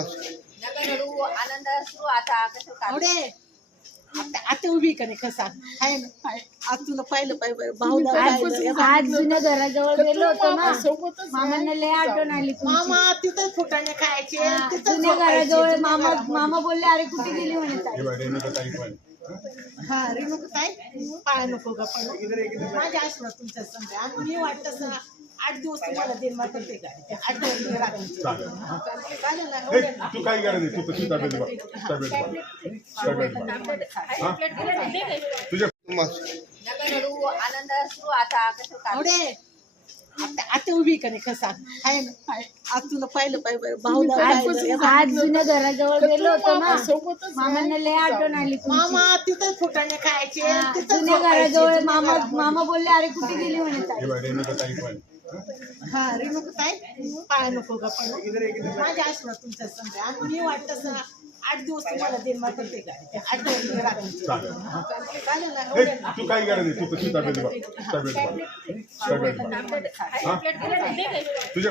नका रडू, आनंद असू आता कसं काय आवडे आता उभी का नाही कसा आहे ना आहे. आज तुला पाहिलं पाहिजे भाऊला आज जुन्या घराजवळ गेलो होतो ना मामांना लय आठवण आली तुमची. मामा तिथं फुटाणे खायचे तिथं जुन्या घराजवळ मामा बोलले अरे कुठे गेली म्हणे ताई. हा रेणुका ताई पाय नको का पण माझ्या असणार तुमच्या संग आणि मी वाटतं 8 दिवस तुम्हाला देईन मात्र ते काय 8 दिवस राहतील चालेल ना एवढं ना. तू काय करायचं तू कशी ताब्यात बघ तुझ्या नका रडू, आनंद असू आता कसं काय आवडे आता उभी का नाही कसा आहे ना आहे. आज तुला पाहिलं पाहिजे भाऊला आज जुन्या घराजवळ गेलो होतो ना मामांना लय आठवण आली तुमची. मामा तिथं फुटाणे खायचे तिथं जुन्या घराजवळ मामा बोलले अरे कुठे गेली म्हणे ताई. रेणुका ताई पण हा रेणुका ताई पाय नको का पण माझ्या असणार तुमच्या संग आणि मी वाटतं 8 दिवस तुम्हाला देईन मात्र ते काय 8 दिवस राहतील चालेल ना एवढं ना. तू काय करायचं तू कशी ताब्यात बघ तुझ्या